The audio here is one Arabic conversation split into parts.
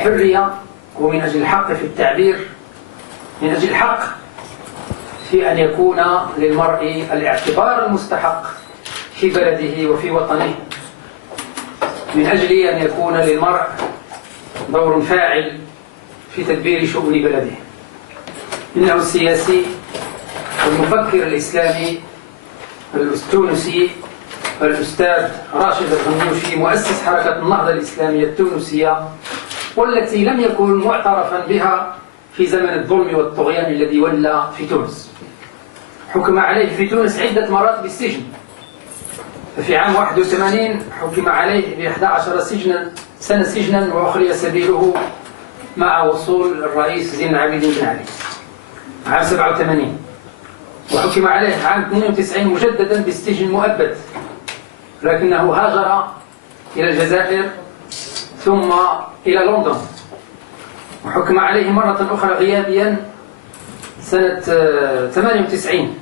الحرية ومن أجل الحق في التعبير، من أجل الحق في أن يكون للمرء الاعتبار المستحق في بلده وفي وطنه، من أجل أن يكون للمرء دور فاعل في تدبير شؤون بلده. إنه السياسي والمفكر الإسلامي التونسي الأستاذ راشد الغنوشي مؤسس حركة النهضة الإسلامية التونسية، والتي لم يكن معترفا بها في زمن الظلم والطغيان الذي ولى في تونس. حكم عليه في تونس عدة مرات بالسجن، ففي عام 81 حكم عليه ب11 سنة سجنا وأخلي سبيله مع وصول الرئيس زين العابدين بن علي عام 87، وحكم عليه عام 92 مجددا بالسجن مؤبد، لكنه هاجر إلى الجزائر ثم إلى لندن، وحكم عليه مرة أخرى غيابيا سنة 98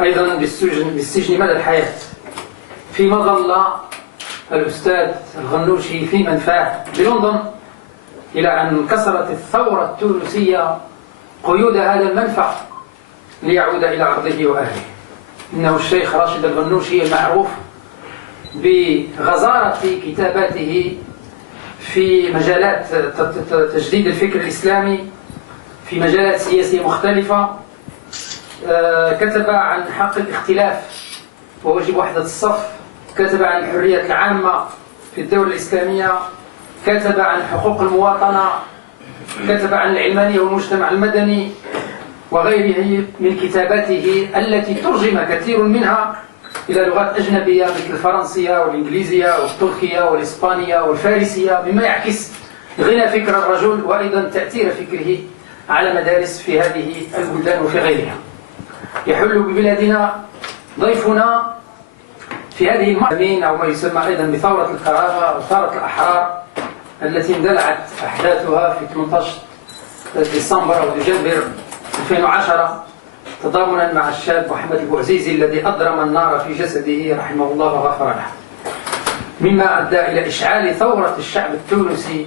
أيضا بالسجن مدى الحياة، فيما ظل الأستاذ الغنوشي في منفاه بلندن إلى أن كسرت الثورة التونسية قيود هذا المنفى ليعود إلى أرضه وأهله. إنه الشيخ راشد الغنوشي المعروف بغزارة كتاباته في مجالات تجديد الفكر الإسلامي، في مجالات سياسية مختلفة. كتب عن حق الاختلاف وواجب وحدة الصف، كتب عن الحريات العامة في الدولة الإسلامية، كتب عن حقوق المواطنة، كتب عن العلمانية والمجتمع المدني وغيره من كتاباته التي ترجم كثير منها إلى لغات أجنبية مثل الفرنسية والإنجليزية والتركية والإسبانية والفارسية، مما يعكس غنى فكر الرجل وأيضا تأثير فكره على مدارس في هذه البلدان وفي غيرها. يحل ببلادنا ضيفنا في هذه المرة أو ما يسمى أيضا بثورة الكرامة أو ثورة الأحرار، التي اندلعت أحداثها في 18 ديسمبر أو دجنبر 2010 تضامنا مع الشاب محمد البوعزيزي الذي أضرم النار في جسده رحمه الله وغفر له، مما أدى إلى إشعال ثورة الشعب التونسي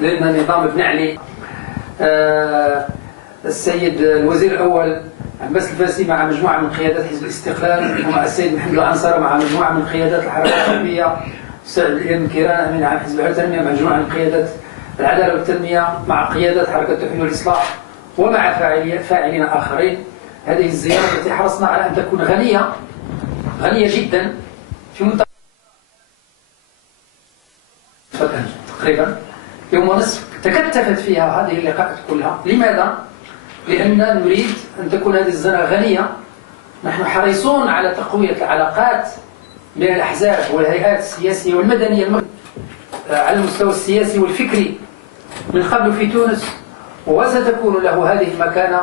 ضد نظام بن علي. السيد الوزير الأول عباس الفاسي مع مجموعة من قيادات حزب الاستقلال، ومع السيد محمد العنصر مع مجموعة من قيادات الحركة الشعبية، السيد الإمام كيران أمين عام حزب التنمية مع مجموعة من قيادات العدالة والتنمية، مع قيادات حركة التوحيد والإصلاح، ومع فاعلين آخرين. هذه الزيارة التي حرصنا على أن تكون غنية جدا في منطقة تقريبا يوم ونصف تكتفت فيها هذه اللقاءات كلها. لماذا؟ لأن نريد أن تكون هذه الزيارة غنية. نحن حريصون على تقوية العلاقات بين الأحزاب والهيئات السياسية والمدنية على المستوى السياسي والفكري من قبل في تونس، وستكون له هذه المكانة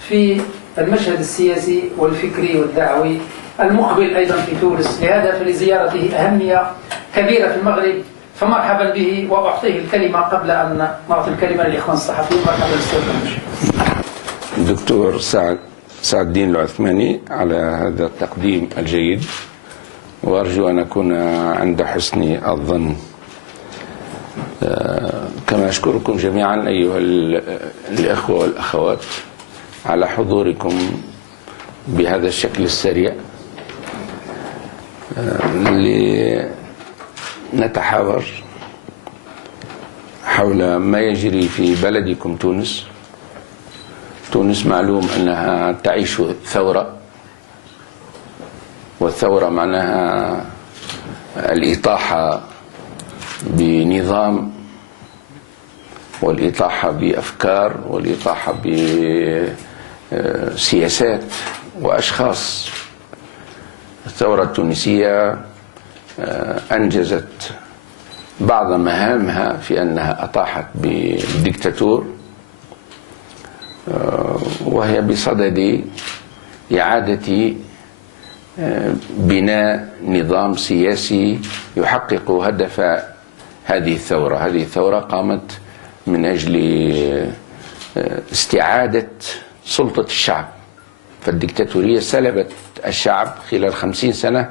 في المشهد السياسي والفكري والدعوي المقبل أيضا في تونس. لهذا فلزيارته أهمية كبيرة في المغرب، فمرحبا به. وأعطيه الكلمة قبل أن نعطي الكلمة للإخوان الصحفيين. مرحبا بالأستاذ الغنوشي. الدكتور سعد الدين العثماني على هذا التقديم الجيد، وأرجو أن أكون عند حسن الظن. كما أشكركم جميعا أيها الإخوة والأخوات على حضوركم بهذا الشكل السريع لنتحاور حول ما يجري في بلدكم تونس. تونس معلوم أنها تعيش ثورة، والثورة معناها الإطاحة بنظام، والإطاحة بأفكار، والإطاحة بسياسات وأشخاص. الثورة التونسية أنجزت بعض مهامها في أنها أطاحت بالديكتاتور، وهي بصدد إعادة بناء نظام سياسي يحقق هدف هذه الثورة. هذه الثورة قامت من أجل استعادة سلطة الشعب، فالديكتاتورية سلبت الشعب خلال 50 سنة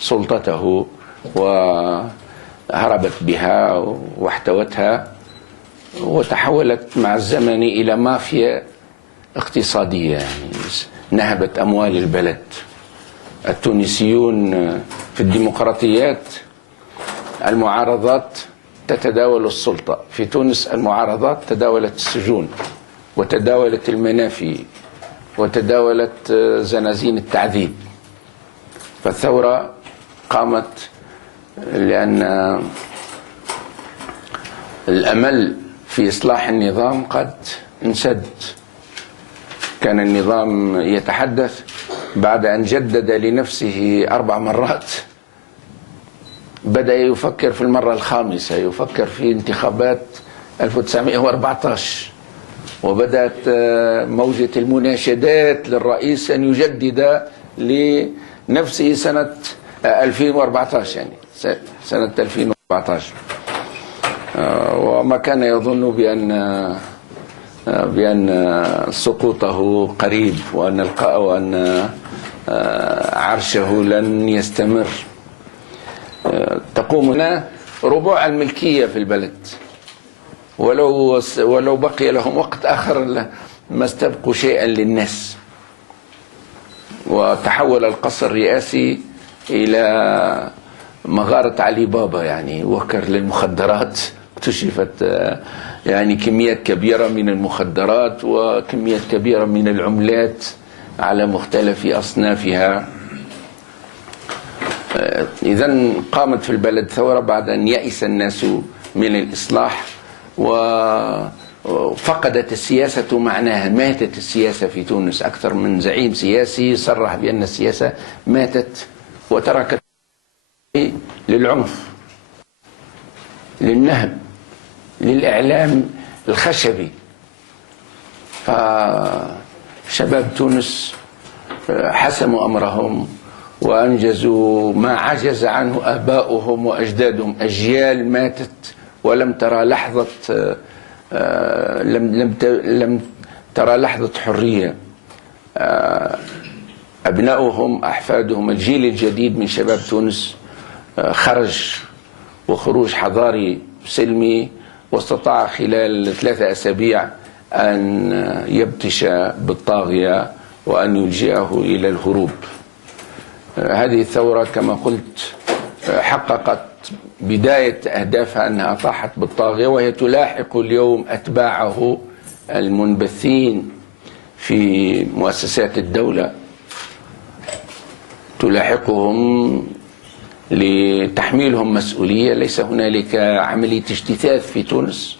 سلطته وهربت بها واحتوتها وتحولت مع الزمن إلى مافيا اقتصادية، يعني نهبت أموال البلد. التونسيون في الديمقراطيات المعارضات تتداول السلطة، في تونس المعارضات تداولت السجون وتداولت المنافي وتداولت زنازين التعذيب. فالثورة قامت لأن الأمل في إصلاح النظام قد انسد. كان النظام يتحدث بعد أن جدد لنفسه 4 مرات، بدأ يفكر في المرة الخامسة، يفكر في انتخابات 1914، وبدأت موجة المناشدات للرئيس أن يجدد لنفسه سنة 2014، يعني سنة 2014. وما كان يظن بأن سقوطه قريب وأن عرشه لن يستمر. تقوم هنا ربوع الملكية في البلد، ولو بقي لهم وقت آخر ما استبقوا شيئا للناس. وتحول القصر الرئاسي إلى مغارة علي بابا، يعني وكر للمخدرات. اكتشفت يعني كميات كبيرة من المخدرات وكميات كبيرة من العملات على مختلف أصنافها. إذن قامت في البلد ثورة بعد أن يئس الناس من الإصلاح، وفقدت السياسة معناها. ماتت السياسة في تونس. أكثر من زعيم سياسي صرح بأن السياسة ماتت وتركت للعنف، للنهب، للإعلام الخشبي. فشباب تونس حسموا أمرهم وأنجزوا ما عجز عنه آباؤهم وأجدادهم. أجيال ماتت ولم ترى لحظة لم ترى لحظة حرية. أبناؤهم، أحفادهم، الجيل الجديد من شباب تونس خرج، وخروج حضاري سلمي، واستطاع خلال 3 أسابيع أن يبطش بالطاغية وأن يلجئه إلى الهروب. هذه الثورة كما قلت حققت بداية أهدافها أنها طاحت بالطاغية، وهي تلاحق اليوم أتباعه المنبثين في مؤسسات الدولة، تلاحقهم لتحميلهم مسؤولية. ليس هنالك عملية اجتثاث في تونس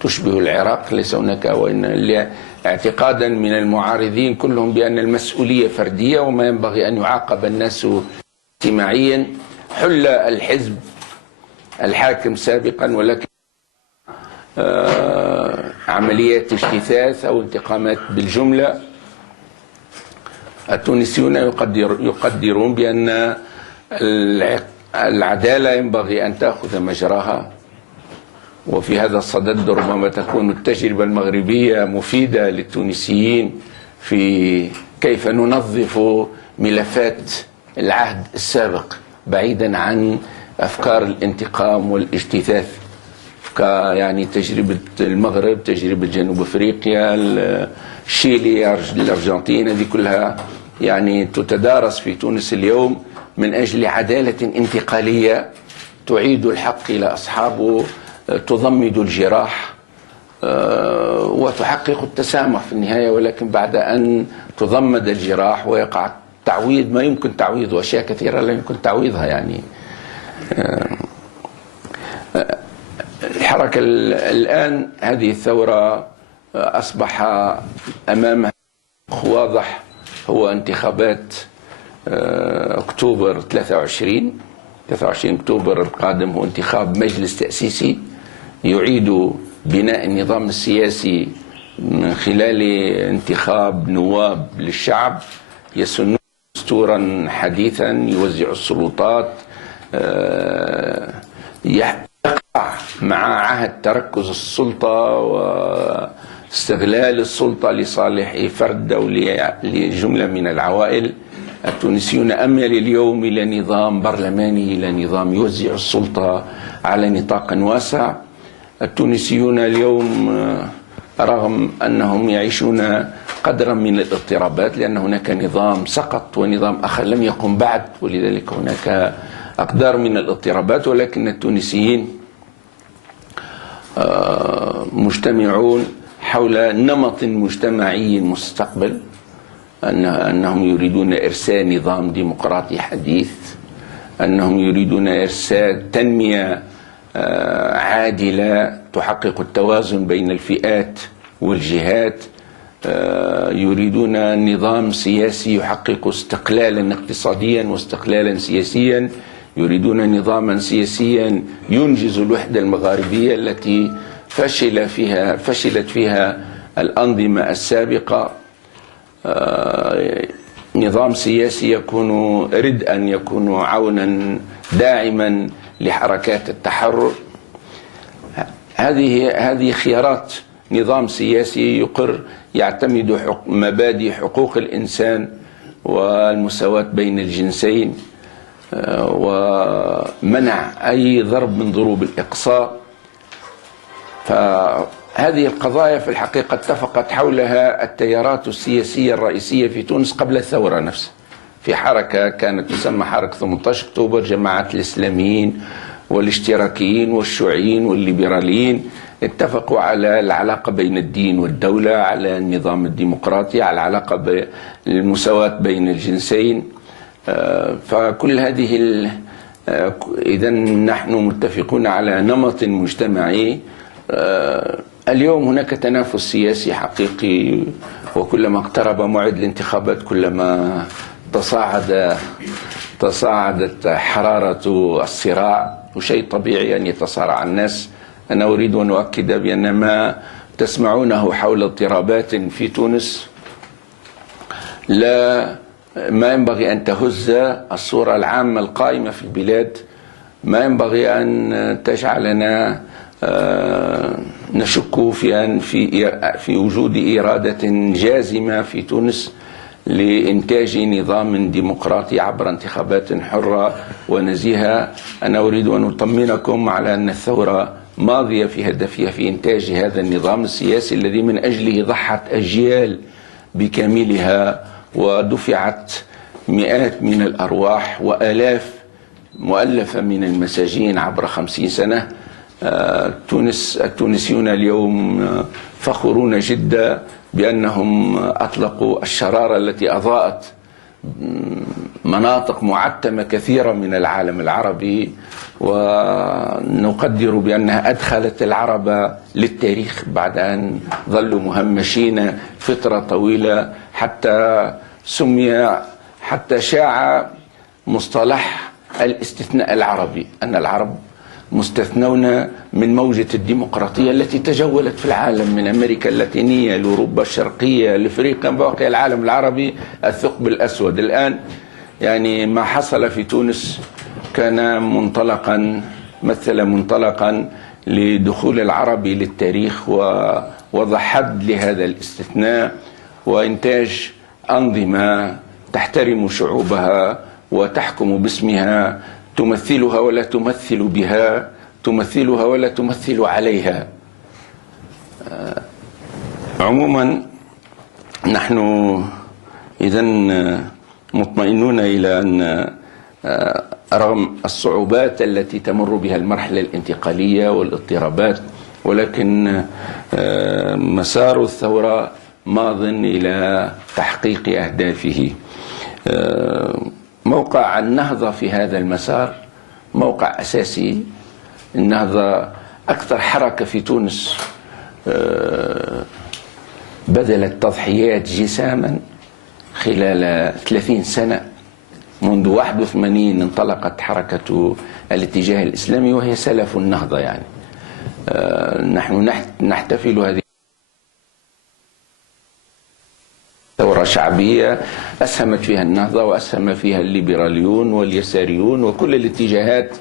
تشبه العراق، ليس هناك، وإن اعتقادا من المعارضين كلهم بأن المسؤولية فردية وما ينبغي أن يعاقب الناس اجتماعيا. حل الحزب الحاكم سابقا، ولكن عمليات اجتثاث أو انتقامات بالجملة. التونسيون يقدرون بأن العدالة ينبغي أن تأخذ مجراها، وفي هذا الصدد ربما تكون التجربة المغربية مفيدة للتونسيين في كيف ننظف ملفات العهد السابق بعيدا عن أفكار الانتقام والاجتثاث. يعني تجربة المغرب، تجربة جنوب أفريقيا، الشيلي، الأرجنتين، هذه كلها يعني تتدارس في تونس اليوم من أجل عدالة انتقالية تعيد الحق إلى أصحابه، تضمد الجراح وتحقق التسامح في النهاية. ولكن بعد أن تضمد الجراح ويقع تعويض ما يمكن تعويضه، أشياء كثيرة لا يمكن تعويضها. يعني الحركة الآن، هذه الثورة أصبح أمامها واضح، هو انتخابات أكتوبر 23 أكتوبر القادم، هو انتخاب مجلس تأسيسي يعيد بناء النظام السياسي من خلال انتخاب نواب للشعب يسنون دستورا حديثا يوزع السلطات، يقع مع عهد تركز السلطة واستغلال السلطة لصالح فرد أو لجملة من العوائل. التونسيون أمل اليوم إلى نظام برلماني، إلى نظام يوزع السلطة على نطاق واسع. التونسيون اليوم رغم أنهم يعيشون قدرا من الاضطرابات، لأن هناك نظام سقط ونظام آخر لم يقم بعد، ولذلك هناك أقدار من الاضطرابات، ولكن التونسيين مجتمعون حول نمط مجتمعي مستقبل، أنهم يريدون إرساء نظام ديمقراطي حديث، أنهم يريدون إرساء تنمية عادلة تحقق التوازن بين الفئات والجهات، يريدون نظام سياسي يحقق استقلالا اقتصاديا واستقلالا سياسيا، يريدون نظاما سياسيا ينجز الوحدة المغاربية التي فشلت فيها الأنظمة السابقة، نظام سياسي يكون ردءا، يكون عونا داعما لحركات التحرر. هذه خيارات نظام سياسي يعتمد مبادئ حقوق الإنسان والمساواة بين الجنسين ومنع أي ضرب من ضروب الإقصاء. فهذه القضايا في الحقيقة اتفقت حولها التيارات السياسية الرئيسية في تونس قبل الثورة نفسها. في حركة كانت تسمى حركة 18 أكتوبر، جماعات الإسلاميين والاشتراكيين والشيوعيين والليبراليين اتفقوا على العلاقة بين الدين والدولة، على النظام الديمقراطي، على العلاقة بالمساواة بين الجنسين. فكل هذه إذا نحن متفقون على نمط مجتمعي. اليوم هناك تنافس سياسي حقيقي، وكلما اقترب موعد الانتخابات كلما تصاعدت حرارة الصراع، وشيء طبيعي أن يتصارع الناس. أنا أريد أن أؤكد بأن ما تسمعونه حول اضطرابات في تونس ما ينبغي أن تهز الصورة العامة القائمة في البلاد، ما ينبغي أن تجعلنا نشك في وجود إرادة جازمة في تونس لإنتاج نظام ديمقراطي عبر انتخابات حرة ونزيهة. أنا أريد أن أطمنكم على أن الثورة ماضية في هدفها في إنتاج هذا النظام السياسي الذي من أجله ضحت أجيال بكاملها، ودفعت مئات من الأرواح وآلاف مؤلفة من المساجين عبر 50 سنة. التونسيون اليوم فخورون جدا بأنهم أطلقوا الشرارة التي أضاءت مناطق معتمة كثيرة من العالم العربي، ونقدر بأنها أدخلت العرب للتاريخ بعد أن ظلوا مهمشين فترة طويلة، حتى شاع مصطلح الاستثناء العربي، أن العرب مستثنون من موجة الديمقراطية التي تجولت في العالم من أمريكا اللاتينية لأوروبا الشرقية لأفريقيا، باقي العالم العربي الثقب الأسود. الآن يعني ما حصل في تونس كان منطلقا لدخول العربي للتاريخ ووضع حد لهذا الاستثناء وإنتاج أنظمة تحترم شعوبها وتحكم باسمها، تمثلها ولا تمثل بها، تمثلها ولا تمثل عليها. عموما نحن إذن مطمئنون إلى أن رغم الصعوبات التي تمر بها المرحلة الانتقالية والاضطرابات، ولكن مسار الثورة ماض إلى تحقيق أهدافه. موقع النهضة في هذا المسار موقع أساسي. النهضة أكثر حركة في تونس بذلت تضحيات جساما خلال 30 سنة. منذ 81 انطلقت حركة الاتجاه الإسلامي وهي سلف النهضة. يعني نحن نحتفل هذه ثورة شعبية أسهمت فيها النهضة وأسهم فيها الليبراليون واليساريون وكل الاتجاهات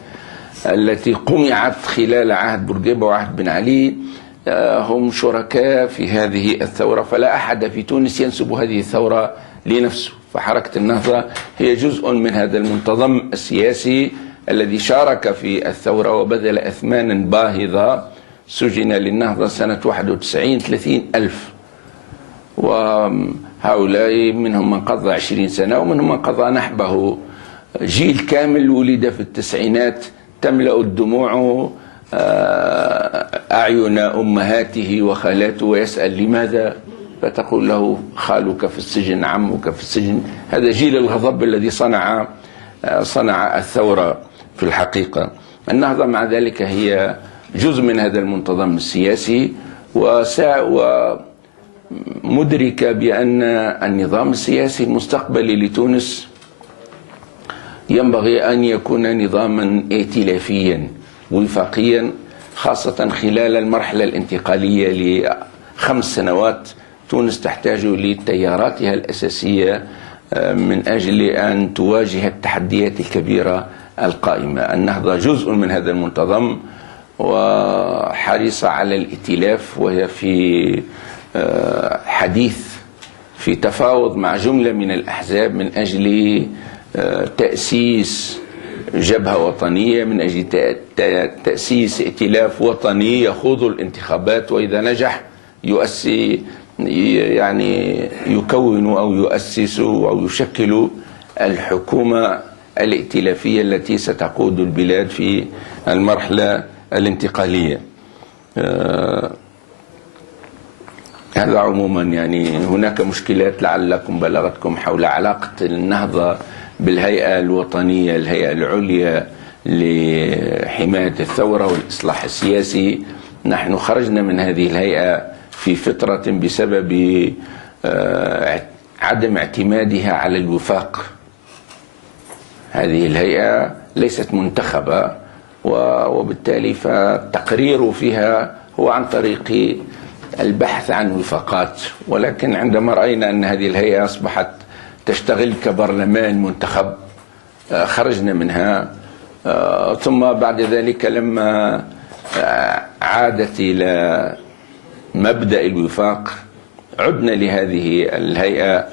التي قمعت خلال عهد بورقيبة وعهد بن علي هم شركاء في هذه الثورة، فلا أحد في تونس ينسب هذه الثورة لنفسه. فحركة النهضة هي جزء من هذا المنتظم السياسي الذي شارك في الثورة وبذل أثمانا باهظة سجن للنهضة سنة 91 30,000، وهؤلاء منهم من قضى 20 سنة ومنهم من قضى نحبه. جيل كامل ولد في التسعينات تملأ الدموع أعين أمهاته وخالاته، ويسأل لماذا، فتقول له خالك في السجن، عمك في السجن. هذا جيل الغضب الذي صنع الثورة في الحقيقة. النهضة مع ذلك هي جزء من هذا المنتظم السياسي، ومدركة بأن النظام السياسي المستقبلي لتونس ينبغي أن يكون نظاما ائتلافيا وفاقيا، خاصة خلال المرحلة الانتقالية ل5 سنوات. تونس تحتاج لتياراتها الأساسية من أجل أن تواجه التحديات الكبيرة القائمة. النهضة جزء من هذا المنتظم وحريصة على الائتلاف، وهي في حديث في تفاوض مع جملة من الأحزاب من أجل تأسيس جبهة وطنية، من أجل تأسيس ائتلاف وطني يخوض الانتخابات، وإذا نجح يكون أو يؤسس أو يشكل الحكومة الائتلافية التي ستقود البلاد في المرحلة الانتقالية. هذا عموما. هناك مشكلات لعلكم بلغتكم حول علاقة النهضة بالهيئة الوطنية، الهيئة العليا لحماية الثورة والإصلاح السياسي. نحن خرجنا من هذه الهيئة في فترة بسبب عدم اعتمادها على الوفاق. هذه الهيئة ليست منتخبة، وبالتالي فالتقرير فيها هو عن طريق البحث عن وفاقات، ولكن عندما رأينا أن هذه الهيئة أصبحت تشتغل كبرلمان منتخب خرجنا منها. ثم بعد ذلك لما عادت إلى مبدأ الوفاق عدنا لهذه الهيئة،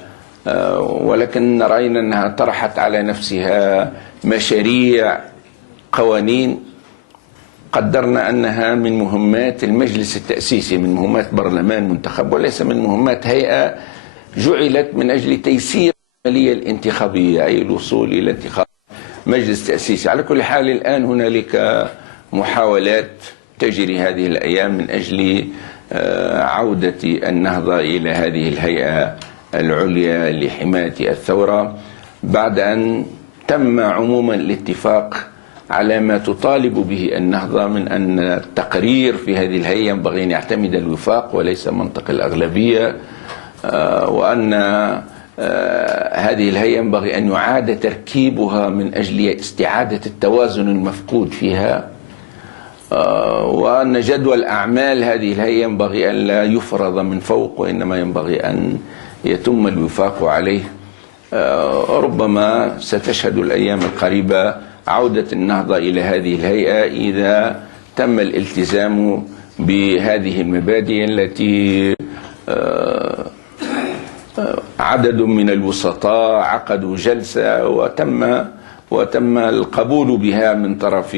ولكن رأينا أنها طرحت على نفسها مشاريع قوانين قدرنا أنها من مهمات المجلس التأسيسي، من مهمات برلمان منتخب، وليس من مهمات هيئة جعلت من أجل تيسير العملية الانتخابية، أي الوصول إلى انتخاب مجلس تأسيسي. على كل حال الآن هنالك محاولات تجري هذه الأيام من أجل عودة النهضة إلى هذه الهيئة العليا لحماية الثورة، بعد أن تم عموما الاتفاق على ما تطالب به النهضة من أن التقرير في هذه الهيئة ينبغي أن يعتمد الوفاق وليس منطق الأغلبية، وأن هذه الهيئة ينبغي أن يعاد تركيبها من أجل استعادة التوازن المفقود فيها، وأن جدول أعمال هذه الهيئة ينبغي أن لا يفرض من فوق، وإنما ينبغي أن يتم الوفاق عليه. ربما ستشهد الأيام القريبة عودة النهضة إلى هذه الهيئة إذا تم الالتزام بهذه المبادئ التي عدد من الوسطاء عقدوا جلسة وتم القبول بها من طرف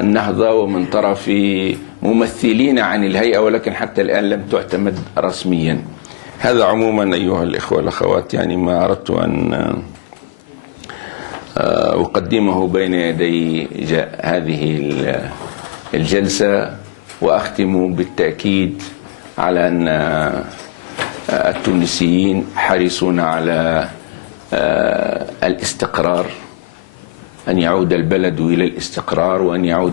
النهضة ومن طرف ممثلين عن الهيئة، ولكن حتى الآن لم تعتمد رسميا. هذا عموما أيها الإخوة والأخوات ما أردت أن أقدمه بين يدي هذه الجلسة، وأختم بالتأكيد على أن التونسيين حريصون على الاستقرار، أن يعود البلد إلى الاستقرار، وأن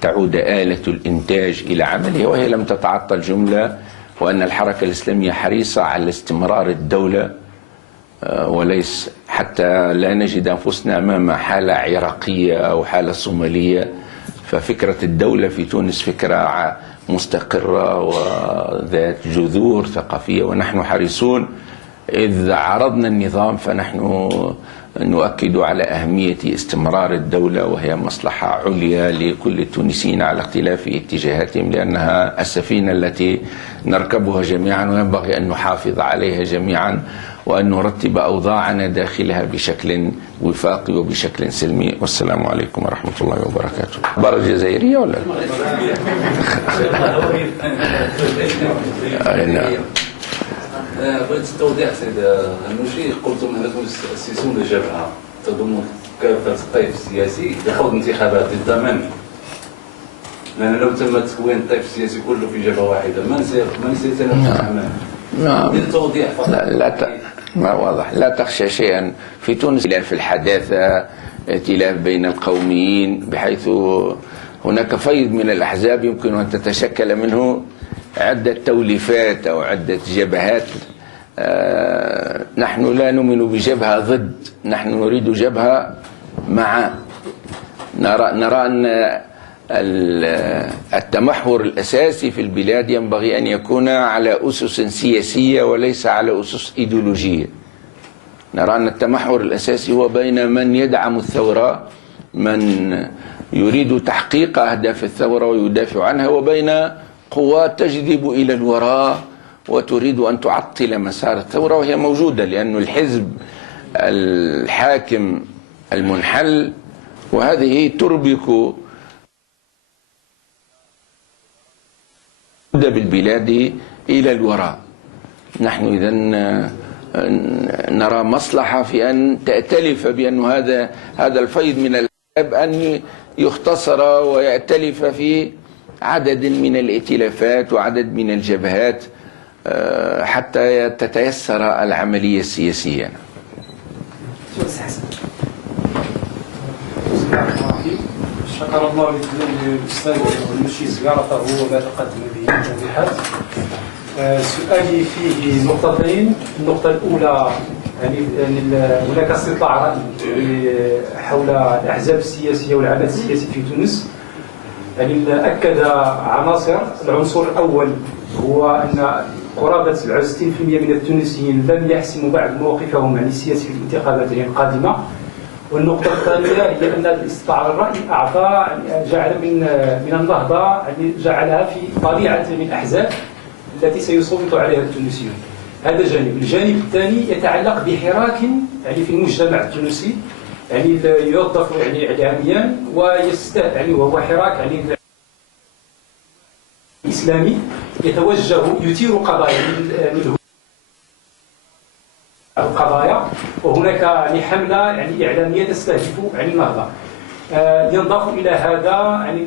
تعود آلة الإنتاج إلى عملها وهي لم تتعطل جملة، وأن الحركة الإسلامية حريصة على استمرار الدولة، وليس حتى لا نجد أنفسنا أمام حالة عراقية أو حالة صومالية. ففكرة الدولة في تونس فكرة مستقرة وذات جذور ثقافية، ونحن حريصون إذ عرضنا النظام فنحن نؤكد على أهمية استمرار الدولة، وهي مصلحة عليا لكل التونسيين على اختلاف اتجاهاتهم، لأنها السفينة التي نركبها جميعا وينبغي أن نحافظ عليها جميعا وأن نرتب أوضاعنا داخلها بشكل وفاقي وبشكل سلمي. والسلام عليكم ورحمة الله وبركاته. أخبار الجزائرية ولا لا؟ بغيت التوضيح سيد النوشي. قلتم انكم تاسسون جبهه تضم كافه الطيف السياسي لخوض انتخابات للضمان، لان لو تم تكوين الطيف السياسي كله في جبهه واحده من سيتنافس معنا؟ نعم. للتوضيح فقط. ما واضح. لا تخشى شيئا في تونس، ائتلاف الحداثة، ائتلاف بين القوميين، بحيث هناك فيض من الأحزاب يمكن أن تتشكل منه عدة توليفات أو عدة جبهات. نحن لا نؤمن بجبهة ضد، نحن نريد جبهة مع. نرى أن التمحور الأساسي في البلاد ينبغي أن يكون على أسس سياسية وليس على أسس إيديولوجية. نرى أن التمحور الأساسي هو بين من يدعم الثورة، من يريد تحقيق أهداف الثورة ويدافع عنها، وبين قوات تجذب إلى الوراء وتريد أن تعطل مسار الثورة، وهي موجودة لأن الحزب الحاكم المنحل، وهذه تربك بالبلاد إلى الوراء. نحن إذن نرى مصلحة في أن تأتلف بأن هذا الفيض من الأحزاب أن يختصر ويأتلف في عدد من الائتلافات وعدد من الجبهات حتى تتيسر العملية السياسية. شكر الله للأستاذ والمشي زيارته وما تقدم به من توضيحات. سؤالي فيه نقطتين. النقطة الأولى يعني هناك استطلاع رأي حول الأحزاب السياسية والعمل السياسي في تونس. يعني أكد العنصر الأول هو أن قرابة 67% من التونسيين لم يحسموا بعد موقفهم يعني السياسي في الانتخابات القادمة. والنقطة الثانية هي أن الاستطلاع الرأي أعطى جعل من النهضة يعني جعلها في طليعة من الأحزاب التي سيصوت عليها التونسيون. هذا جانب. الجانب الثاني يتعلق بحراك يعني في المجتمع التونسي يعني يوظف يعني إعلاميا يعني وهو حراك يعني إسلامي يثير قضايا من القضايا، وهناك يعني حملة يعني إعلامية تستهدف يعني النهضة. ينضاف إلى هذا يعني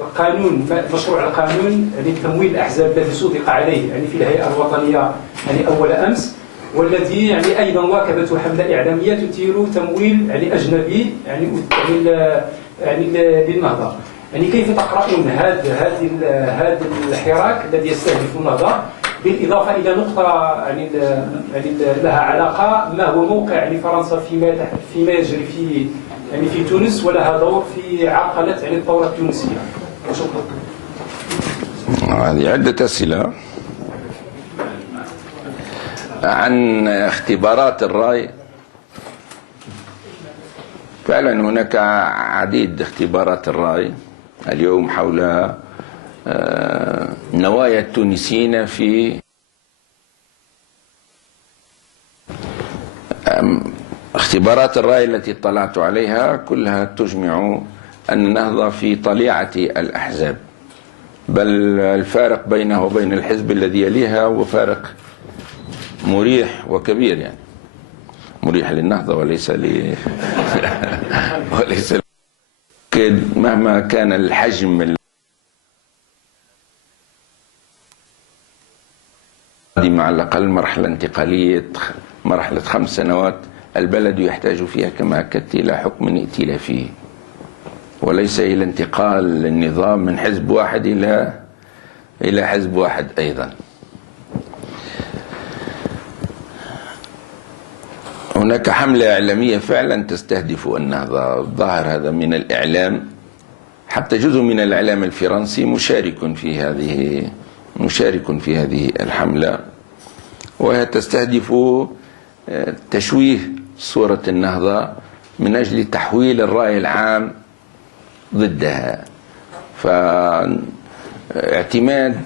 القانون، مشروع القانون يعني تمويل الأحزاب الذي صدق عليه يعني في الهيئة الوطنية يعني أول أمس، والذي يعني أيضا واكبته حملة إعلامية تثير تمويل يعني أجنبي يعني للنهضة. يعني كيف تقرؤون هذا الحراك الذي يستهدف النهضة، بالإضافة إلى نقطة يعني لها علاقة ما هو موقع يعني فرنسا فيما يجري في تونس، ولها دور في عرقلة يعني الثورة التونسية. شكرا. هذه عدة أسئلة عن اختبارات الرأي. فعلا هناك عديد اختبارات الرأي اليوم حول نوايا التونسيين في اختبارات الرأي التي اطلعت عليها كلها تجمع أن النهضة في طليعة الأحزاب، بل الفارق بينها وبين الحزب الذي يليها هو فارق مريح وكبير، يعني مريح للنهضة وليس وليس مهما كان الحجم على الأقل مرحلة انتقالية، مرحلة 5 سنوات البلد يحتاج فيها كما أكدت إلى حكم ائتلافي، وليس إلى انتقال النظام من حزب واحد إلى حزب واحد أيضا. هناك حملة إعلامية فعلا تستهدف النهضة، ظاهر هذا من الإعلام، حتى جزء من الإعلام الفرنسي مشارك في هذه الحملة. وهي تستهدف تشويه صورة النهضة من أجل تحويل الرأي العام ضدها. فاعتماد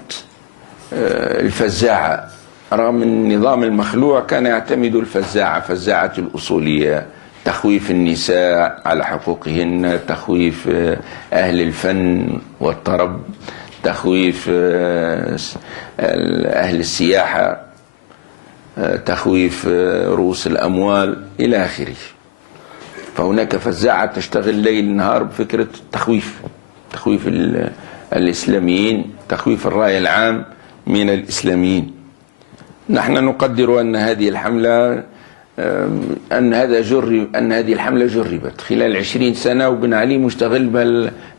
الفزاعة، رغم النظام المخلوع كان يعتمد الفزاعة، فزاعة الأصولية، تخويف النساء على حقوقهن، تخويف أهل الفن والطرب، تخويف أهل السياحة، تخويف رؤوس الأموال إلى آخره. فهناك فزاعة تشتغل ليل نهار بفكرة التخويف، تخويف الإسلاميين، تخويف الرأي العام من الإسلاميين. نحن نقدر أن هذه الحملة أن هذه الحملة جربت خلال 20 سنة، وبن علي مشتغل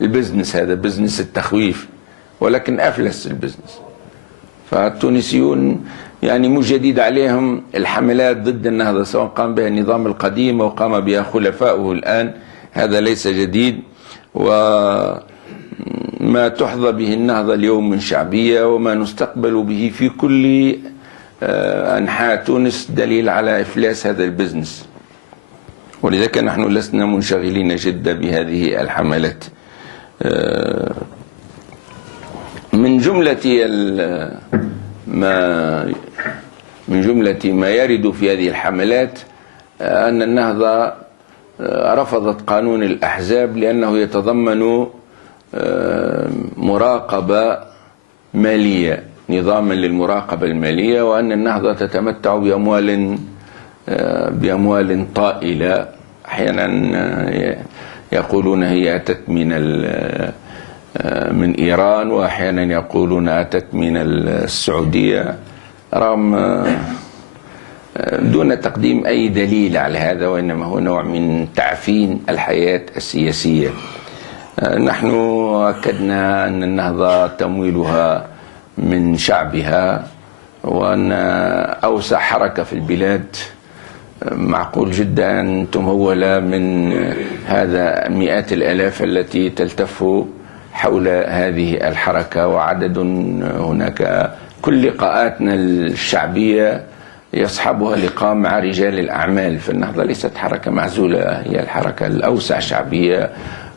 بالبزنس، هذا بزنس التخويف، ولكن أفلس البزنس. فالتونسيون يعني مش جديد عليهم الحملات ضد النهضة، سواء قام بها النظام القديم أو قام بها خلفاؤه الآن، هذا ليس جديد. وما تحظى به النهضة اليوم من شعبية وما نستقبل به في كل أنحاء تونس دليل على إفلاس هذا البزنس. ولذلك نحن لسنا منشغلين جدا بهذه الحملات. من جملة ما يرد في هذه الحملات أن النهضة رفضت قانون الأحزاب لأنه يتضمن مراقبة مالية، نظاما للمراقبة المالية، وأن النهضة تتمتع بأموال طائلة. أحيانا يقولون هي أتت من إيران، وأحيانا يقولون أتت من السعودية، رغم دون تقديم أي دليل على هذا، وإنما هو نوع من تعفين الحياة السياسية. نحن أكدنا أن النهضة تمويلها من شعبها، وأن أوسع حركة في البلاد معقول جدا أن تمول من هذا مئات الآلاف التي تلتف حول هذه الحركة. وعدد هناك كل لقاءاتنا الشعبية يصحبها لقاء مع رجال الأعمال، فالنهضة ليست حركة معزولة، هي الحركة الأوسع شعبية،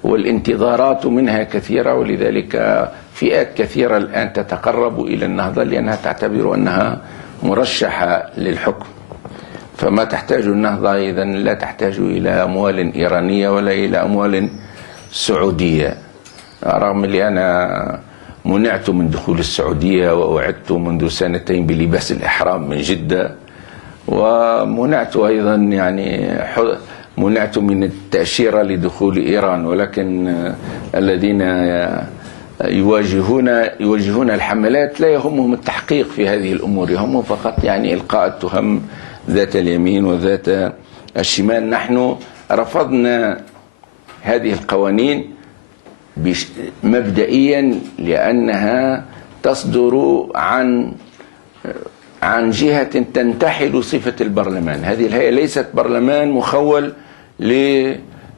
والانتظارات منها كثيرة، ولذلك فئات كثيرة الآن تتقرب إلى النهضة لأنها تعتبر أنها مرشحة للحكم. فما تحتاج النهضة إذن لا تحتاج إلى أموال إيرانية ولا إلى أموال سعودية، رغم أني أنا منعت من دخول السعودية وأعدت منذ 2 سنين بلباس الإحرام من جدة، ومنعت أيضا منعت من التأشيرة لدخول إيران. ولكن الذين يواجهون الحملات لا يهمهم التحقيق في هذه الأمور، يهمهم فقط إلقاء التهم ذات اليمين وذات الشمال. نحن رفضنا هذه القوانين مبدئيا لأنها تصدر عن جهة تنتحل صفة البرلمان. هذه الهيئة ليست برلمان مخول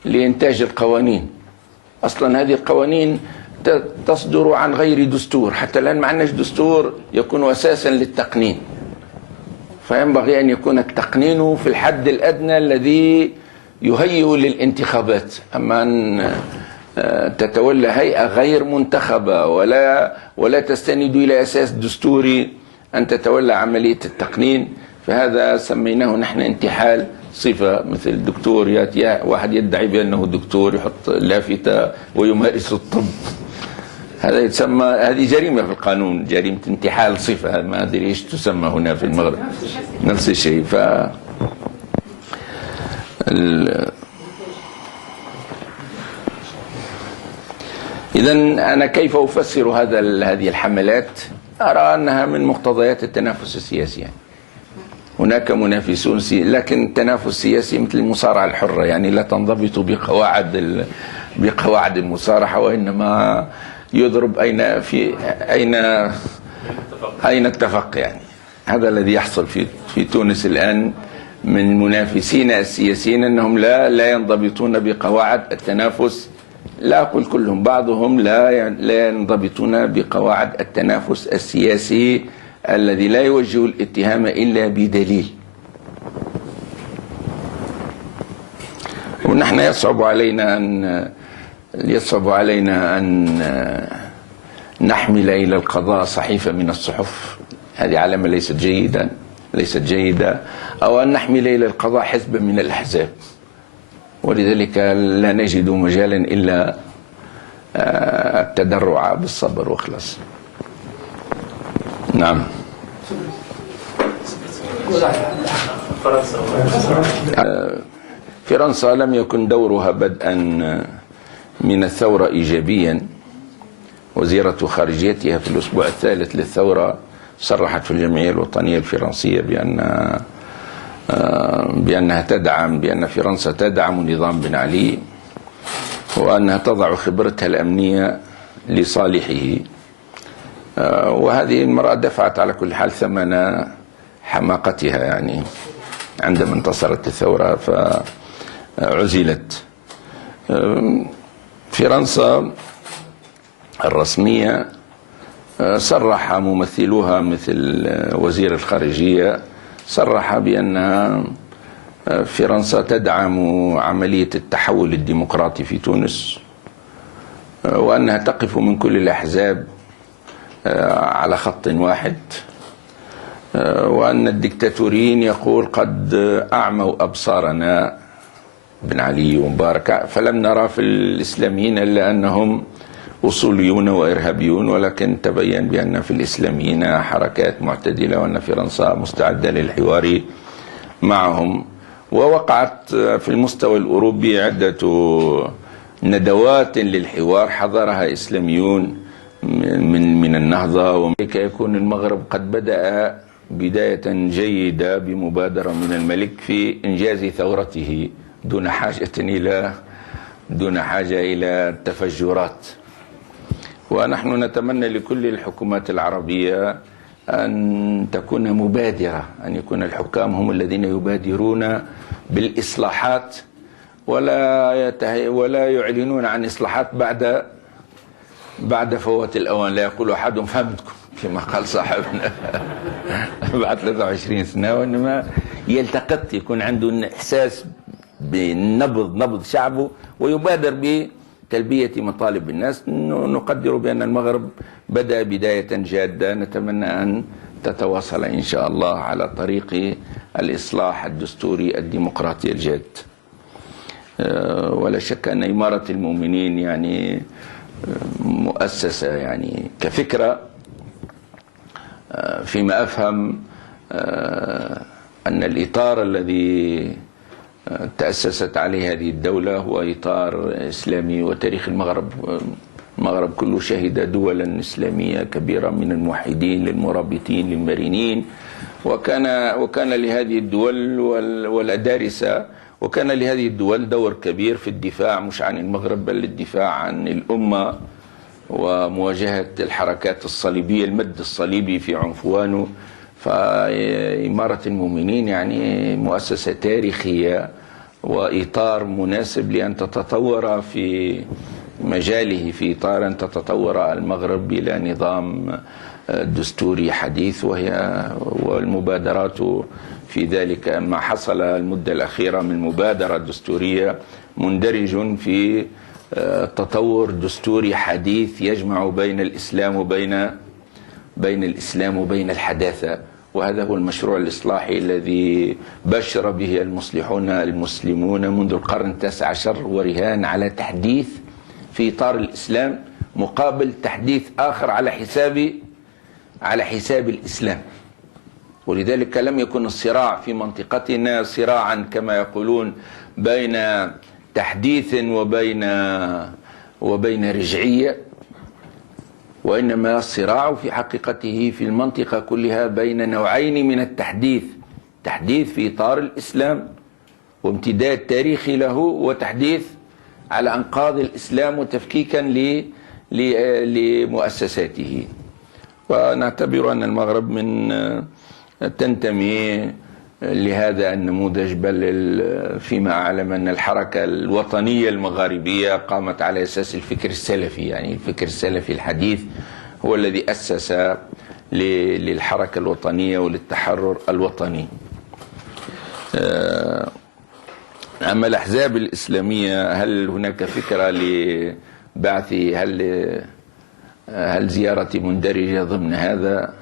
لإنتاج القوانين، أصلا هذه القوانين تصدر عن غير دستور، حتى الآن ما عندناش دستور يكون أساسا للتقنين، فينبغي أن يكون التقنين في الحد الأدنى الذي يهيئ للانتخابات. أما أن تتولى هيئة غير منتخبة ولا تستند إلى أساس دستوري أن تتولى عملية التقنين، فهذا سميناه نحن انتحال صفة. مثل الدكتور يأتي واحد يدعي بأنه دكتور يحط لافتة ويمارس الطب، هذا يتسمى، هذه جريمة في القانون، جريمة انتحال صفة، ما أدري إيش تسمى هنا في المغرب، نفس الشيء. إذن أنا كيف أفسر هذه الحملات؟ أرى أنها من مقتضيات التنافس السياسي. هناك منافسون لكن التنافس السياسي مثل المصارعة الحرة، لا تنضبط بقواعد المصارعة، وإنما يضرب أين اتفق. هذا الذي يحصل في تونس الآن من منافسين السياسيين، أنهم لا ينضبطون بقواعد التنافس. لا أقول كلهم، بعضهم لا ينضبطون بقواعد التنافس السياسي الذي لا يوجه الاتهام إلا بدليل. ونحن يصعب علينا أن نحمل إلى القضاء صحيفة من الصحف، هذه علامة ليست جيدة، أو أن نحمل إلى القضاء حزبا من الأحزاب، ولذلك لا نجد مجالا إلا التدرع بالصبر وخلاص. نعم. فرنسا لم يكن دورها بدءا من الثورة إيجابيا. وزيرة خارجيتها في الأسبوع الثالث للثورة صرحت في الجمعية الوطنية الفرنسية بأن فرنسا تدعم نظام بن علي، وأنها تضع خبرتها الأمنية لصالحه. وهذه المرأة دفعت على كل حال ثمن حماقتها، يعني عندما انتصرت الثورة فعزلت. فرنسا الرسمية صرح ممثلوها مثل وزير الخارجية، صرح بأن فرنسا تدعم عملية التحول الديمقراطي في تونس، وأنها تقف من كل الأحزاب على خط واحد، وأن الدكتاتوريين يقول قد أعموا أبصارنا بن علي ومبارك فلم نرى في الإسلاميين إلا أنهم أصوليون وإرهابيون، ولكن تبين بأن في الإسلاميين حركات معتدلة، وأن فرنسا مستعدة للحوار معهم. ووقعت في المستوى الأوروبي عدة ندوات للحوار حضرها إسلاميون من النهضة، وكي يكون المغرب قد بدأ بداية جيدة بمبادرة من الملك في إنجاز ثورته دون حاجة إلى التفجرات. ونحن نتمنى لكل الحكومات العربية أن تكون مبادرة، أن يكون الحكام هم الذين يبادرون بالإصلاحات ولا يعلنون عن إصلاحات بعد فوات الأوان. لا يقول أحدهم فهمتكم كما قال صاحبنا بعد 23 سنة، وإنما يلتقط، يكون عنده إحساس بنبض شعبه ويبادر بتلبية مطالب الناس. نقدر بأن المغرب بدأ بداية جادة، نتمنى أن تتواصل إن شاء الله على طريق الإصلاح الدستوري الديمقراطي الجاد. ولا شك أن إمارة المؤمنين يعني مؤسسة، يعني كفكرة فيما أفهم أن الإطار الذي تأسست عليه هذه الدولة هو إطار إسلامي. وتاريخ المغرب كله شهد دولا إسلامية كبيرة من الموحدين للمرابطين للمرنين، وكان لهذه الدول والأدارسة، وكان لهذه الدول دور كبير في الدفاع مش عن المغرب بل الدفاع عن الأمة ومواجهة الحركات الصليبية، المد الصليبي في عنفوانه. فإمارة المؤمنين يعني مؤسسة تاريخية وإطار مناسب لأن تتطور في مجاله، في إطار أن تتطور المغرب إلى نظام دستوري حديث، والمبادرات في ذلك ما حصل المدة الأخيرة من مبادرة دستورية مندرج في تطور دستوري حديث يجمع بين الإسلام وبين الحداثة. وهذا هو المشروع الإصلاحي الذي بشر به المسلمون منذ القرن التاسع عشر، ورهان على تحديث في إطار الإسلام مقابل تحديث آخر على حساب الإسلام. ولذلك لم يكن الصراع في منطقتنا صراعا كما يقولون بين تحديث وبين رجعية، وإنما الصراع في حقيقته في المنطقة كلها بين نوعين من التحديث: تحديث في إطار الإسلام وامتداد تاريخي له، وتحديث على أنقاض الإسلام وتفكيكا لمؤسساته. ونعتبر أن المغرب تنتمي لهذا النموذج، بل فيما أعلم أن الحركة الوطنية المغاربية قامت على أساس الفكر السلفي، يعني الفكر السلفي الحديث هو الذي أسس للحركة الوطنية وللتحرر الوطني. أما الأحزاب الإسلامية، هل هناك فكرة لبعث هل زيارتي مندرجة ضمن هذا،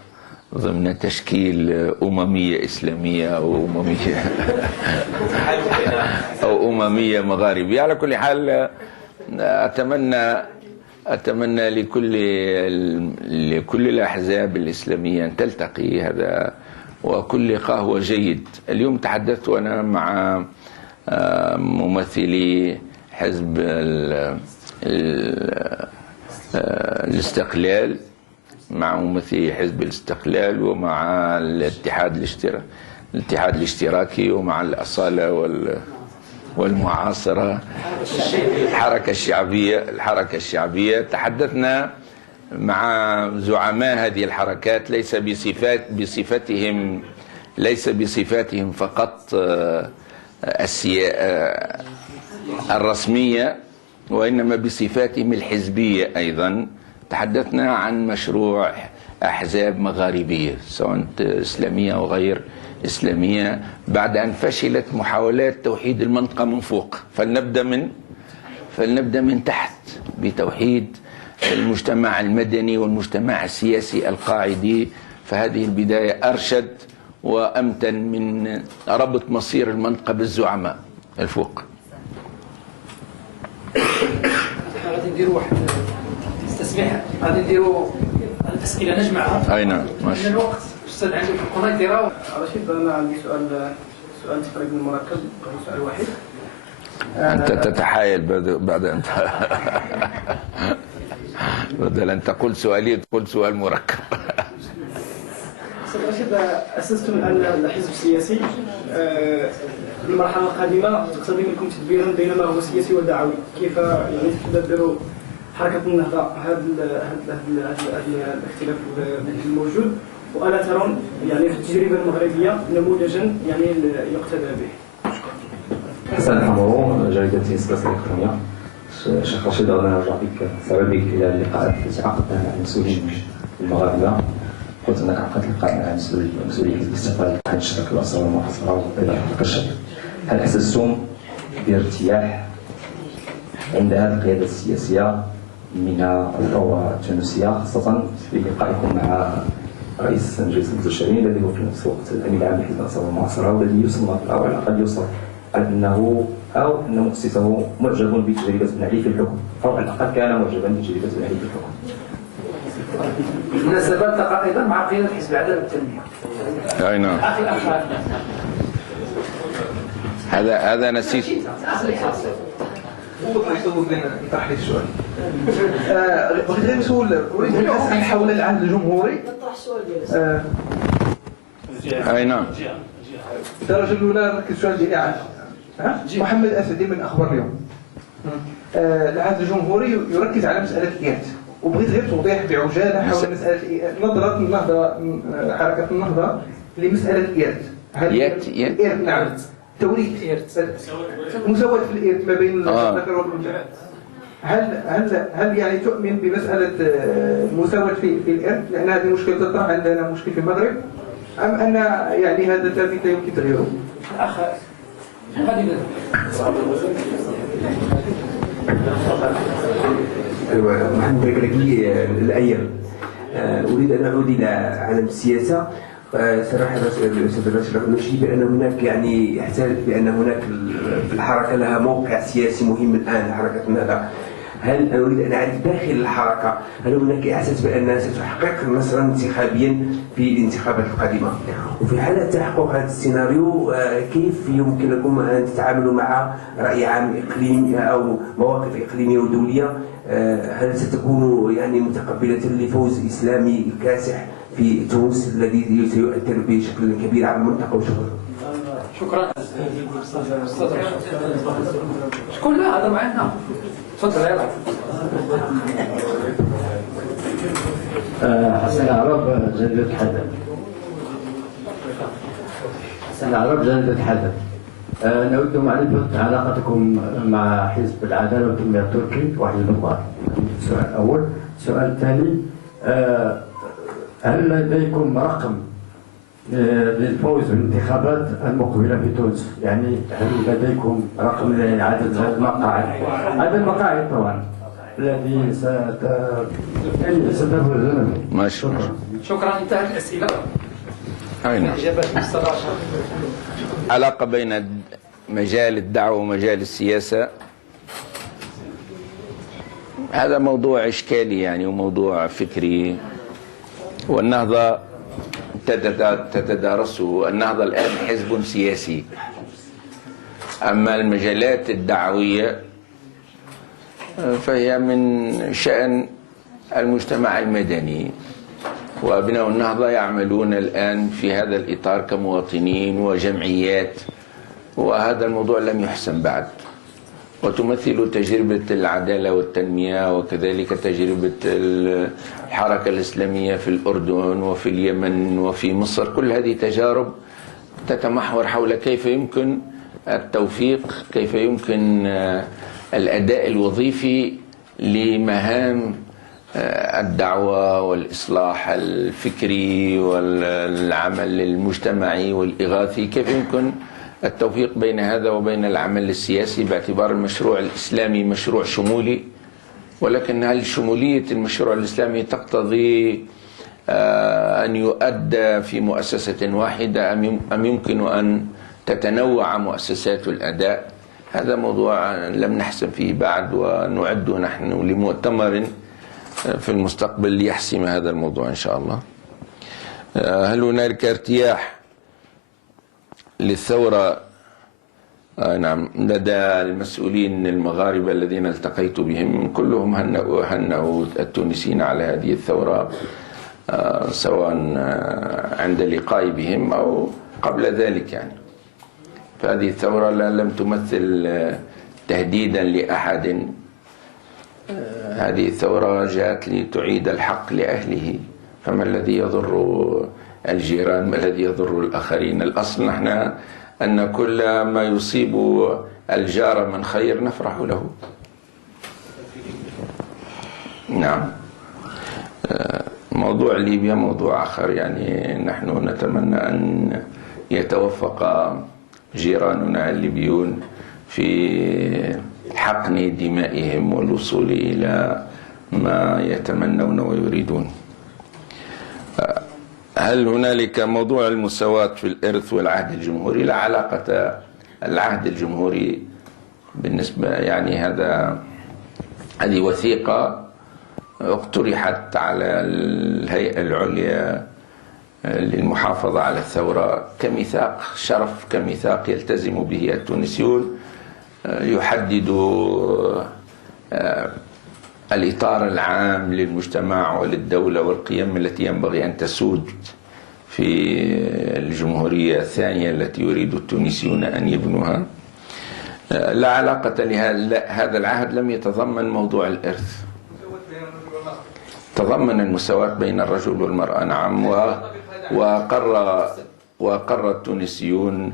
ضمن تشكيل أممية إسلامية أو أممية أو أممية مغاربية؟ على كل حال أتمنى لكل الأحزاب الإسلامية أن تلتقي، هذا وكل لقاء هو جيد. اليوم تحدثت أنا مع ممثلي حزب الاستقلال، مع ممثلي حزب الاستقلال ومع الاتحاد الاشتراكي ومع الأصالة والمعاصرة، الحركة الشعبية. تحدثنا مع زعماء هذه الحركات ليس بصفاتهم فقط الرسمية، وإنما بصفاتهم الحزبية أيضا. تحدثنا عن مشروع أحزاب مغاربية سواء إسلامية أو غير إسلامية، بعد أن فشلت محاولات توحيد المنطقة من فوق. فلنبدأ من تحت بتوحيد المجتمع المدني والمجتمع السياسي القاعدي، فهذه البداية أرشد وأمتن من ربط مصير المنطقة بالزعماء الفوق. غادي نديروا واحد استسمح، غادي نديروا الأسئلة نجمعها. أي نعم، ماشي. الوقت أستاذ عندك في القنيطرة. رشيد، أنا عندي سؤال تقريبا مركب، سؤال واحد. أنت تتحايل بعد أن بدل أن تقول سؤالي تقول سؤال مركب. أستاذ رشيد، أسستم الآن الحزب السياسي. المرحلة القادمة تقتضي منكم تدبيرا بين ما هو سياسي ودعوي. كيف يعني تدبروا حركة النهضة هذا الاختلاف الموجود؟ وألا ترون يعني في التجربة المغربية نموذجا يعني يقتدى به؟ حسن حمورو، جريدة إسبريس الإلكترونية. شيخ رشيد، أنا نرجع بك سبب بك إلى اللقاءات التي عقدتها مع المسؤولين المغاربة. قلت أنك عقدت لقاء مع مسؤولي حزب الاستقلال، الاتحاد الاشتراكي والأصالة والمعاصرة وأيضا حركة الشباب. هل أحسستم بارتياح عند هذه القيادة السياسية من الثورة التونسية، خاصة في لقائكم مع رئيس مجلس المستشارين الذي هو في نفس الوقت الأمين العام لحزب الأصالة والمعاصرة، والذي يصنف أو على الأقل يوصف على أنه أن مؤسسه معجب بتجربة بن علي في الحكم، أو على الأقل كان معجبا بتجربة بن علي في الحكم؟ بالمناسبة التقى أيضا مع قيادة حزب العدالة والتنمية. أي نعم. هذا نسيت. نطرح لك السؤال. بغيت غير أريد أن أسأل حول العهد الجمهوري. أي نعم. الدرجة الأولى نركز السؤال ديالي على محمد أسدي من أخبار اليوم. العهد الجمهوري يركز على مسألة الإرث، وبغيت غير توضيح بعجالة حول مسألة نظرة النهضة، حركة النهضة لمسألة الإرث. الإرث نعم، توريث، مساواة في الإرث ما بين الذكر والأنثى. هل يعني تؤمن بمسألة المساواة في الإرث، لأن هذه مشكلة تطرح عندنا مشكل في المغرب، أم أن يعني هذا ثابت لا يمكن تغييره؟ الأخ غادي محمد بركلي الأيام. أريد أن أعود إلى عالم السياسة. صراحة الأستاذ راشد الرشيد بأن هناك يعني يحتاج بأن هناك في الحركة لها موقع سياسي مهم الآن، حركة النهضة. هل أريد أن أعرف داخل الحركة هل هناك إحساس بأنها ستحقق نصرا انتخابيا في الانتخابات القادمة؟ وفي حالة تحقق هذا السيناريو كيف يمكن لكم أن تتعاملوا مع رأي عام إقليمي أو مواقف إقليمية ودولية؟ هل ستكون يعني متقبلة لفوز إسلامي كاسح في تونس الذي سيؤثر بشكل كبير على المنطقة؟ وشكرا. شكرا. شكون هذا معنا؟ تفضل يلا. حسن عرب، جريدة حدث. حسن عرب، جريدة حدث. نود معرفة علاقتكم مع حزب العدالة والتنمية التركي وحزب الوطن. السؤال الأول. السؤال الثاني، هل لديكم رقم للفوز بالانتخابات المقبلة في تونس؟ يعني هل لديكم رقم لعدد المقاعد طبعا الذي ستفوزون به؟ ماشي. شكرا، انتهت الأسئلة. أين إجابة مستر. علاقة بين مجال الدعوة ومجال السياسة؟ هذا موضوع إشكالي يعني، وموضوع فكري، والنهضة تتدارسه. النهضة الآن حزب سياسي، أما المجالات الدعوية فهي من شأن المجتمع المدني، وأبناء النهضة يعملون الآن في هذا الإطار كمواطنين وجمعيات، وهذا الموضوع لم يحسم بعد. وتمثل تجربة العدالة والتنمية وكذلك تجربة الحركة الإسلامية في الأردن وفي اليمن وفي مصر، كل هذه تجارب تتمحور حول كيف يمكن التوفيق، كيف يمكن الأداء الوظيفي لمهام الدعوة والإصلاح الفكري والعمل المجتمعي والإغاثي، كيف يمكن التوفيق بين هذا وبين العمل السياسي، باعتبار المشروع الإسلامي مشروع شمولي. ولكن هل شمولية المشروع الإسلامي تقتضي أن يؤدى في مؤسسة واحدة أم يمكن أن تتنوع مؤسسات الأداء؟ هذا موضوع لم نحسم فيه بعد، ونعد نحن لمؤتمر في المستقبل ليحسم هذا الموضوع إن شاء الله. هل هنالك ارتياح للثورة؟ نعم، لدى المسؤولين المغاربة الذين التقيت بهم كلهم هنأوا التونسيين على هذه الثورة، سواء عند لقائي بهم أو قبل ذلك يعني. فهذه الثورة لم تمثل تهديدا لأحد، هذه الثورة جاءت لتعيد الحق لأهله، فما الذي يضر الجيران، ما الذي يضر الآخرين؟ الأصل نحن أن كل ما يصيب الجار من خير نفرح له. نعم. موضوع ليبيا موضوع آخر، يعني نحن نتمنى أن يتوفق جيراننا الليبيون في حقن دمائهم والوصول إلى ما يتمنون ويريدون. هل هنالك موضوع المساواة في الإرث والعهد الجمهوري؟ لا علاقة العهد الجمهوري بالنسبة، يعني هذه وثيقة اقترحت على الهيئة العليا للمحافظة على الثورة كميثاق شرف، كميثاق يلتزم به التونسيون، يحدد الإطار العام للمجتمع وللدولة والقيم التي ينبغي أن تسود في الجمهورية الثانية التي يريد التونسيون أن يبنوها. لا علاقة هذا العهد لم يتضمن موضوع الإرث، تضمن المساواة بين الرجل والمرأة. نعم، وأقر التونسيون،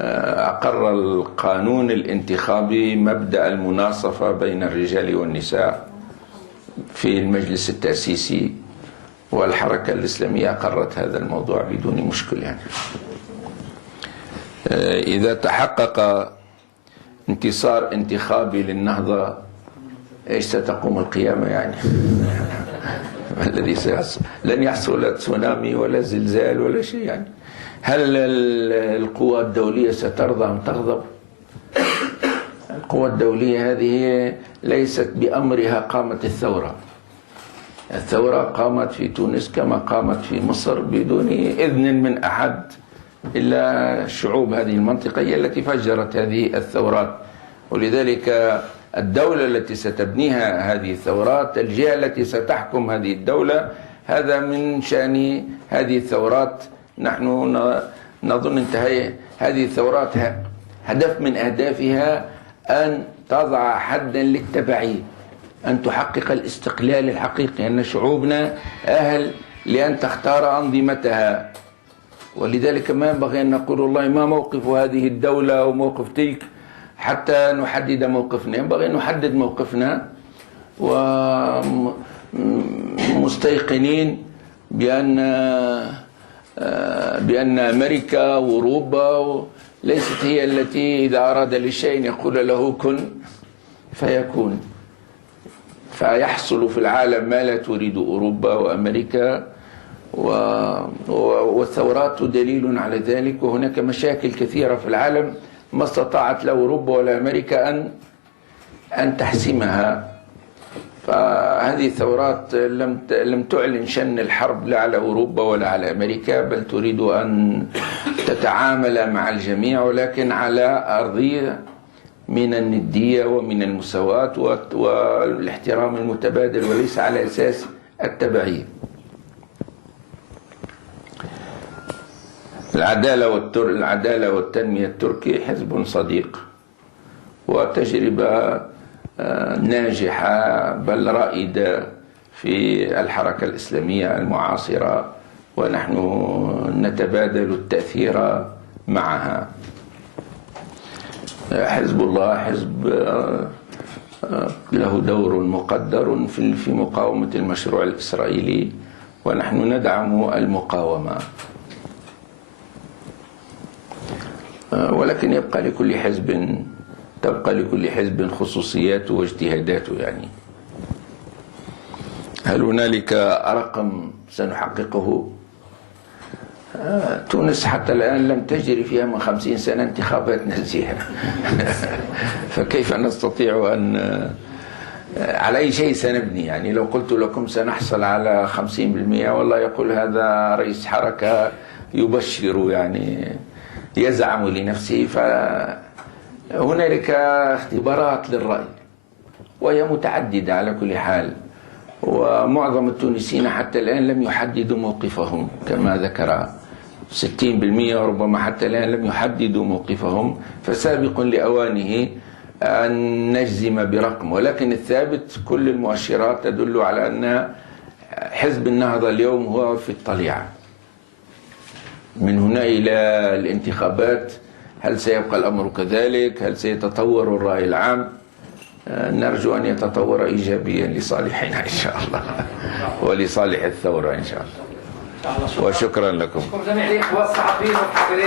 أقر القانون الانتخابي مبدأ المناصفة بين الرجال والنساء في المجلس التأسيسي، والحركة الإسلامية أقرت هذا الموضوع بدون مشكل يعني. إذا تحقق انتصار انتخابي للنهضة إيش ستقوم القيامة يعني؟ الذي سيحصل لن يحصل تسونامي ولا زلزال ولا شيء يعني. هل القوى الدولية سترضى أم تغضب؟ القوى الدولية هذه ليست بأمرها قامت الثورة. الثورة قامت في تونس كما قامت في مصر بدون إذن من أحد إلا شعوب هذه المنطقة هي التي فجرت هذه الثورات. ولذلك الدولة التي ستبنيها هذه الثورات، الجهة التي ستحكم هذه الدولة، هذا من شأن هذه الثورات. نحن نظن انتهى هذه الثورات هدف من أهدافها أن تضع حدا للتبعية، أن تحقق الاستقلال الحقيقي، أن شعوبنا أهل لأن تختار أنظمتها. ولذلك ما ينبغي أن نقول والله ما موقف هذه الدولة وموقف تلك حتى نحدد موقفنا. ينبغي أن نحدد موقفنا ومستيقنين بأن أمريكا وأوروبا ليست هي التي إذا أراد لشيء يقول له كن فيكون، فيحصل في العالم ما لا تريد أوروبا وأمريكا، والثورات دليل على ذلك. وهناك مشاكل كثيرة في العالم ما استطاعت لا أوروبا ولا أمريكا أن تحسمها. فهذه الثورات لم تعلن شن الحرب لا على أوروبا ولا على أمريكا، بل تريد أن تتعامل مع الجميع، ولكن على أرضية من الندية ومن المساواة والاحترام المتبادل، وليس على أساس التبعية. العدالة والتنمية التركي حزب صديق وتجربة ناجحة بل رائدة في الحركة الإسلامية المعاصرة، ونحن نتبادل التأثير معها. حزب الله حزب له دور مقدر في مقاومة المشروع الإسرائيلي، ونحن ندعم المقاومة، ولكن تبقى لكل حزب خصوصياته واجتهاداته. يعني هل هنالك رقم سنحققه؟ تونس حتى الآن لم تجري فيها من 50 سنة انتخابات نزيهة فكيف نستطيع أن على أي شيء سنبني؟ يعني لو قلت لكم سنحصل على 50%، والله يقول هذا رئيس حركة يبشر، يعني يزعم لنفسه. فهنالك اختبارات للرأي وهي متعددة على كل حال، ومعظم التونسيين حتى الآن لم يحددوا موقفهم كما ذكر 60%، وربما حتى الآن لم يحددوا موقفهم، فسابق لأوانه أن نجزم برقم. ولكن الثابت كل المؤشرات تدل على أن حزب النهضة اليوم هو في الطليعة. من هنا إلى الانتخابات هل سيبقى الأمر كذلك؟ هل سيتطور الرأي العام؟ نرجو أن يتطور إيجابيا لصالحنا إن شاء الله ولصالح الثورة إن شاء الله. وشكرا لكم. جميع الإخوة الصحفيين والحاضرين.